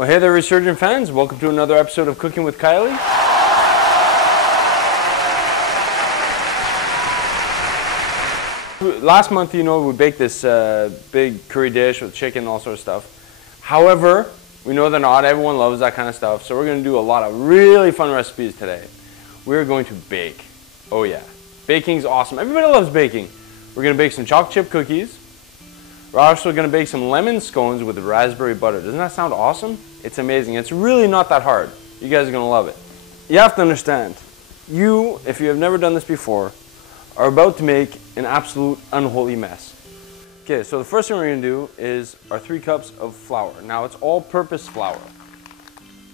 Well, hey there, Resurgent fans. Welcome to another episode of Cooking with Kiley. Last month, we baked this big curry dish with chicken and all sorts of stuff. However, we know that not everyone loves that kind of stuff, so we're going to do a lot of really fun recipes today. We're going to bake. Oh yeah, baking's awesome. Everybody loves baking. We're going to bake some chocolate chip cookies. We're also going to bake some lemon scones with raspberry butter. Doesn't that sound awesome? It's amazing. It's really not that hard. You guys are going to love it. You have to understand, if you have never done this before, are about to make an absolute unholy mess. Okay, so the first thing we're going to do is our 3 cups of flour. Now it's all-purpose flour.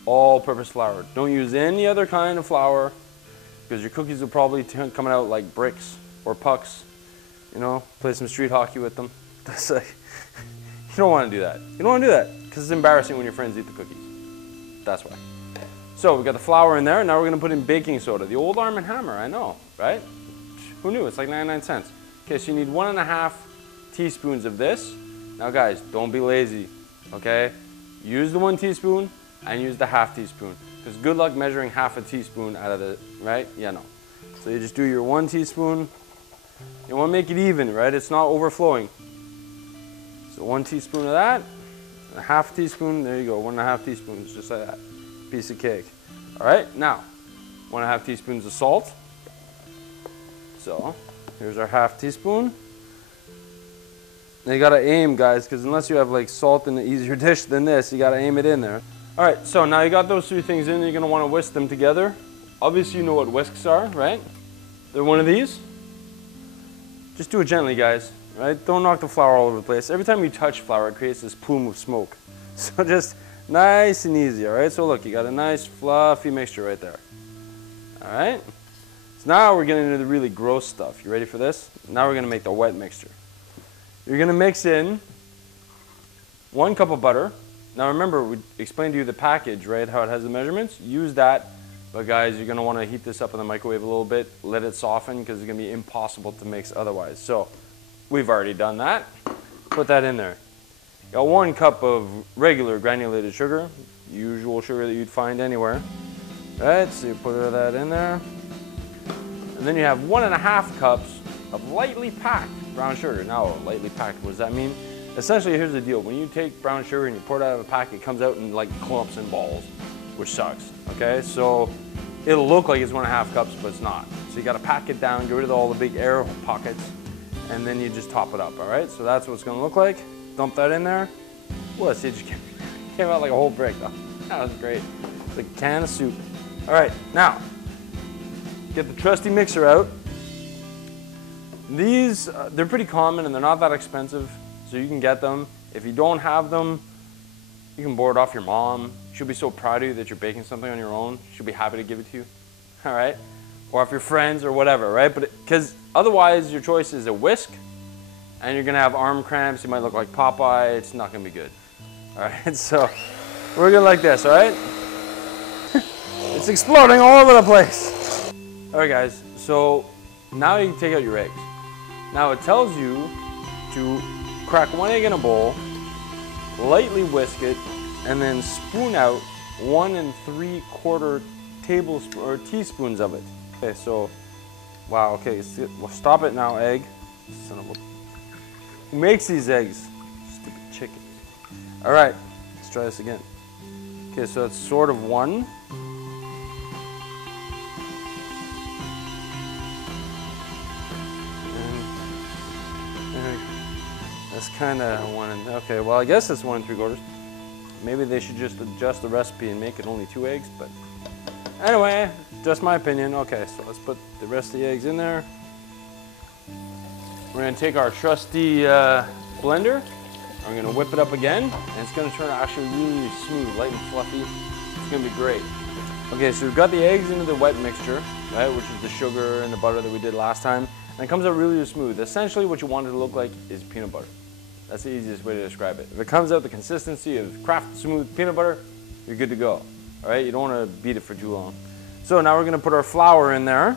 All-purpose flour. Don't use any other kind of flour because your cookies will probably come out like bricks or pucks. Play some street hockey with them. That's like, you don't want to do that. You don't want to do that because it's embarrassing when your friends eat the cookies. That's why. So we got the flour in there. Now we're going to put in baking soda. The old Arm & Hammer, I know, right? Who knew? It's like 99 cents. Okay, so you need 1.5 teaspoons of this. Now guys, don't be lazy, okay? Use the 1 teaspoon and use the 1/2 teaspoon. Because good luck measuring 1/2 teaspoon out of the, right? Yeah, no. So you just do your 1 teaspoon. You want to make it even, right? It's not overflowing. So 1 teaspoon of that, and 1/2 teaspoon, there you go, 1.5 teaspoons, just like that. Piece of cake. All right, now, 1.5 teaspoons of salt. So, here's our 1/2 teaspoon. Now you gotta aim, guys, because unless you have like salt in an easier dish than this, you gotta aim it in there. All right, so now you got those 3 things in, you're gonna wanna whisk them together. Obviously you know what whisks are, right? They're one of these. Just do it gently, guys, right? Don't knock the flour all over the place. Every time you touch flour, it creates this plume of smoke. So just nice and easy, all right? So look, you got a nice fluffy mixture right there. All right? So now we're getting into the really gross stuff. You ready for this? Now we're gonna make the wet mixture. You're gonna mix in 1 cup of butter. Now remember, we explained to you the package, right? How it has the measurements. Use that. But guys, you're going to want to heat this up in the microwave a little bit, let it soften because it's going to be impossible to mix otherwise. So we've already done that. Put that in there. Got 1 cup of regular granulated sugar, usual sugar that you'd find anywhere. Right, so you put that in there. And then you have 1.5 cups of lightly packed brown sugar. Now, lightly packed, what does that mean? Essentially, here's the deal. When you take brown sugar and you pour it out of a pack, it comes out in like clumps and balls, which sucks, okay? So it'll look like it's 1.5 cups, but it's not. So you gotta pack it down, get rid of all the big air pockets, and then you just top it up, all right? So that's what it's gonna look like. Dump that in there. Well, see, it just came out like a whole brick, though. That was great. It's like a can of soup. All right, now, get the trusty mixer out. These, they're pretty common and they're not that expensive, so you can get them. If you don't have them, you can borrow it off your mom. She'll be so proud of you that you're baking something on your own. She'll be happy to give it to you, all right? Or off your friends or whatever, right? But because otherwise your choice is a whisk and you're gonna have arm cramps. You might look like Popeye. It's not gonna be good, all right? So we're gonna like this, all right? It's exploding all over the place. All right, guys, so now you can take out your eggs. Now it tells you to crack 1 egg in a bowl, lightly whisk it, and then spoon out 1 3/4 tablespoon or teaspoons of it. Okay, so, wow, okay, well, stop it now, egg. Son of a, who makes these eggs? Stupid chicken. All right, let's try this again. Okay, so it's sort of 1. That's kind of 1. Okay, well, I guess it's 1 3/4. Maybe they should just adjust the recipe and make it only 2 eggs, but anyway, just my opinion. Okay, so let's put the rest of the eggs in there. We're gonna take our trusty blender. I'm gonna whip it up again, and it's gonna turn out actually really smooth, light and fluffy. It's gonna be great. Okay, so we've got the eggs into the wet mixture, right, which is the sugar and the butter that we did last time, and it comes out really smooth. Essentially, what you want it to look like is peanut butter. That's the easiest way to describe it. If it comes out the consistency of Kraft smooth peanut butter, you're good to go. All right, you don't want to beat it for too long. So now we're going to put our flour in there.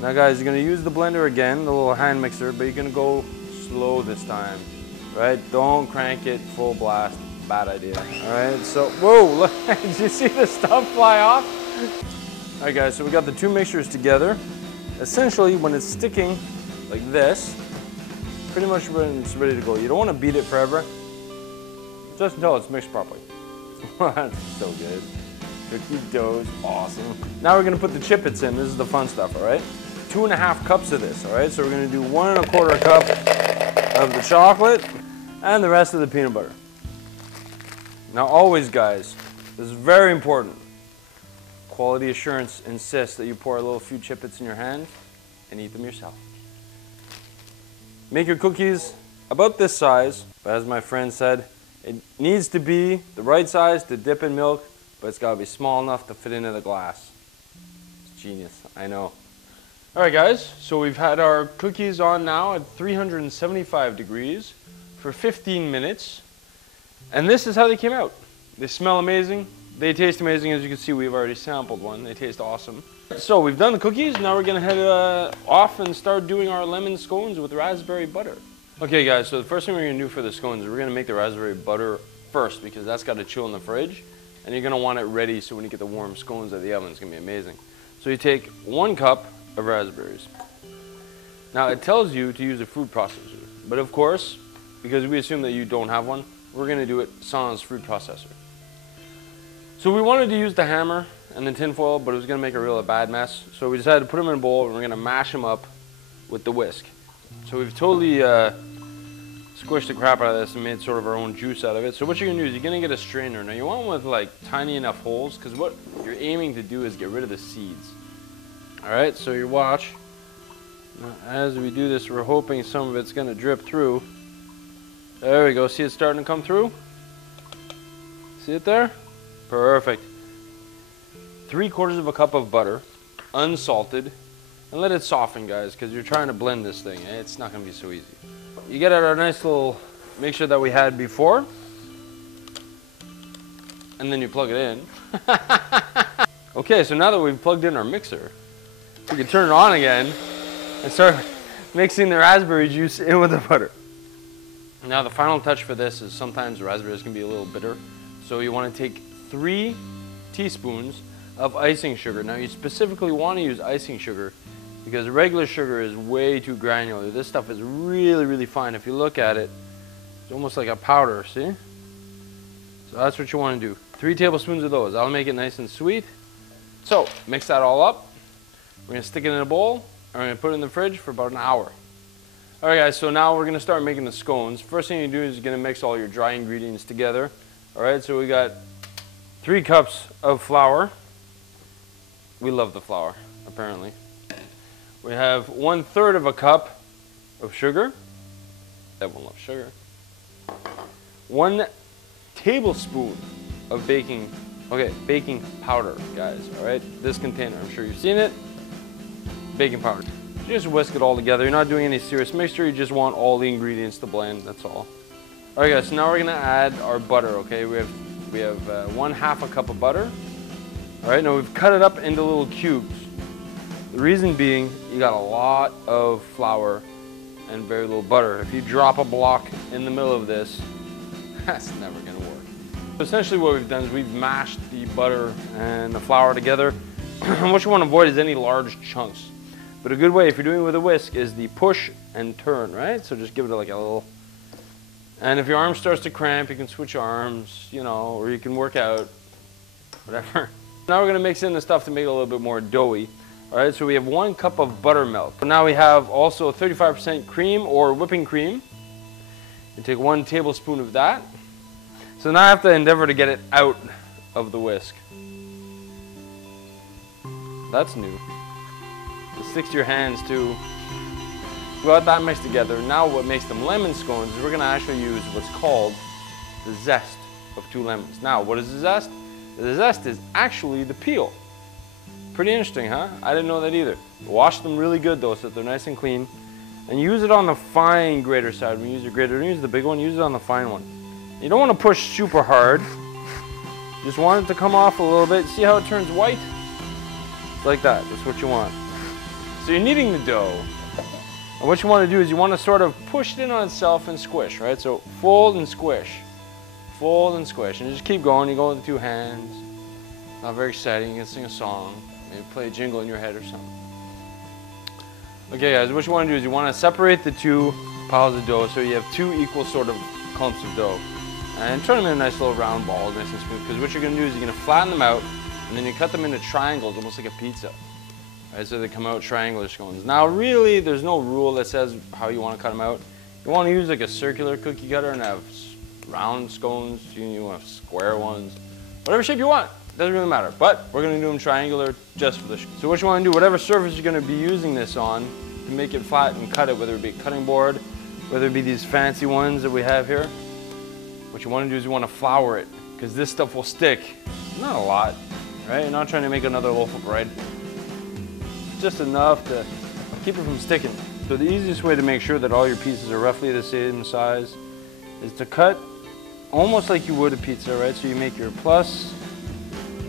Now guys, you're going to use the blender again, the little hand mixer, but you're going to go slow this time, right? Don't crank it full blast. bad idea. All right, so, whoa, look, did you see the stuff fly off? All right, guys, so we got the two mixtures together. Essentially, when it's sticking like this, pretty much when it's ready to go. You don't want to beat it forever, just until it's mixed properly. That's so good. Cookie dough is awesome. Now we're gonna put the chippets in. This is the fun stuff, all right? 2.5 cups of this, all right? So we're gonna do 1.25 cup of the chocolate and the rest of the peanut butter. Now always, guys, this is very important. Quality assurance insists that you pour a little few chippets in your hand and eat them yourself. Make your cookies about this size, but as my friend said, it needs to be the right size to dip in milk, but it's gotta be small enough to fit into the glass. It's genius, I know. All right, guys, so we've had our cookies on now at 375 degrees for 15 minutes, and this is how they came out. They smell amazing, they taste amazing. As you can see, we've already sampled one. They taste awesome. So we've done the cookies, now we're gonna head off and start doing our lemon scones with raspberry butter. Okay, guys, so the first thing we're gonna do for the scones is we're gonna make the raspberry butter first, because that's gotta chill in the fridge, and you're gonna want it ready so when you get the warm scones out of the oven, it's gonna be amazing. So you take 1 cup of raspberries. Now it tells you to use a food processor, but of course, because we assume that you don't have one, we're gonna do it sans food processor. So we wanted to use the hammer and the tin foil, but it was gonna make a real bad mess. So we decided to put them in a bowl and we're gonna mash them up with the whisk. So we've totally squished the crap out of this and made sort of our own juice out of it. So what you're gonna do is you're gonna get a strainer. Now you want one with like tiny enough holes, because what you're aiming to do is get rid of the seeds. All right, so you watch. Now, as we do this, we're hoping some of it's gonna drip through. There we go, see it starting to come through? See it there? Perfect. 3/4 cup of butter, unsalted, and let it soften, guys, because you're trying to blend this thing. It's not gonna be so easy. You get our nice little mixture that we had before, and then you plug it in. Okay, so now that we've plugged in our mixer, we can turn it on again and start mixing the raspberry juice in with the butter. Now the final touch for this is sometimes raspberries can be a little bitter, so you want to take 3 teaspoons of icing sugar. Now you specifically want to use icing sugar because regular sugar is way too granular. This stuff is really, really fine. If you look at it, it's almost like a powder, see? So that's what you want to do. 3 tablespoons of those. That'll make it nice and sweet. So mix that all up. We're going to stick it in a bowl, and we're going to put it in the fridge for about an hour. All right, guys, so now we're going to start making the scones. First thing you do is you're going to mix all your dry ingredients together. All right, so we got 3 cups of flour. We love the flour, apparently. We have 1/3 cup of sugar. Everyone loves sugar. 1 tablespoon of baking powder, guys, all right? This container, I'm sure you've seen it. Baking powder. Just whisk it all together. You're not doing any serious mixture. You just want all the ingredients to blend, that's all. All right, guys, so now we're gonna add our butter, okay? We have 1/2 cup of butter. All right, now we've cut it up into little cubes. The reason being, you got a lot of flour and very little butter. If you drop a block in the middle of this, that's never gonna work. Essentially what we've done is we've mashed the butter and the flour together. What you want to avoid is any large chunks. But a good way, if you're doing it with a whisk, is the push and turn, right? So just give it like a little. And if your arm starts to cramp, you can switch arms, you know, or you can work out, whatever. Now we're going to mix in the stuff to make it a little bit more doughy. All right, so we have 1 cup of buttermilk. Now we have also 35% cream or whipping cream. You take 1 tablespoon of that. So now I have to endeavor to get it out of the whisk. That's new. It sticks to your hands too. We got that mixed together. Now what makes them lemon scones is we're going to actually use what's called the zest of 2 lemons. Now what is the zest? The zest is actually the peel. Pretty interesting, huh? I didn't know that either. Wash them really good though so that they're nice and clean. And use it on the fine grater side. When you use your grater, don't use the big one, use it on the fine one. You don't want to push super hard. Just want it to come off a little bit. See how it turns white? It's like that. That's what you want. So you're kneading the dough. And what you want to do is you want to sort of push it in on itself and squish, right? So fold and squish. fold and squish, and just keep going. You go with the two hands. Not very exciting. You can sing a song, maybe play a jingle in your head or something. Okay, guys, what you want to do is you want to separate the two piles of dough so you have two equal sort of clumps of dough, and turn them into nice little round balls, nice and smooth. Because what you're going to do is you're going to flatten them out, and then you cut them into triangles, almost like a pizza. Right, so they come out triangular scones. Now, really, there's no rule that says how you want to cut them out. You want to use like a circular cookie cutter and have round scones. You want square ones, whatever shape you want. Doesn't really matter. But we're going to do them triangular just for the show. So what you want to do, whatever surface you're going to be using this on, to make it flat and cut it, whether it be a cutting board, whether it be these fancy ones that we have here. What you want to do is you want to flour it, because this stuff will stick. Not a lot, right? You're not trying to make another loaf of bread. Just enough to keep it from sticking. So the easiest way to make sure that all your pieces are roughly the same size is to cut almost like you would a pizza, right? So you make your plus,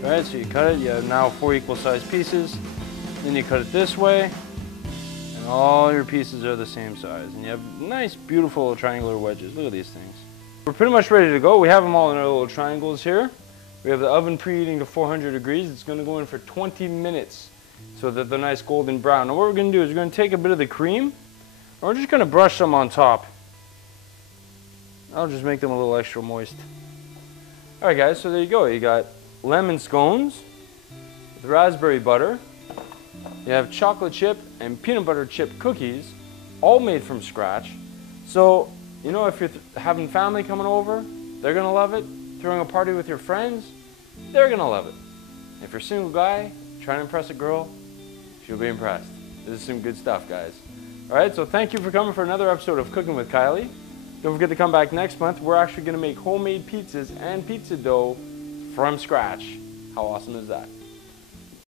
right? So you cut it, you have now 4 equal sized pieces. Then you cut it this way, and all your pieces are the same size. And you have nice, beautiful triangular wedges. Look at these things. We're pretty much ready to go. We have them all in our little triangles here. We have the oven preheating to 400 degrees. It's going to go in for 20 minutes so that they're nice golden brown. Now what we're going to do is we're going to take a bit of the cream, and we're just going to brush some on top. I'll just make them a little extra moist. Alright guys, so there you go. You got lemon scones with raspberry butter. You have chocolate chip and peanut butter chip cookies, all made from scratch. So, you know, if you're having family coming over, they're going to love it. Throwing a party with your friends, they're going to love it. If you're a single guy, trying to impress a girl, she'll be impressed. This is some good stuff, guys. Alright, so thank you for coming for another episode of Cooking with Kylie. Don't forget to come back next month. We're actually going to make homemade pizzas and pizza dough from scratch. How awesome is that?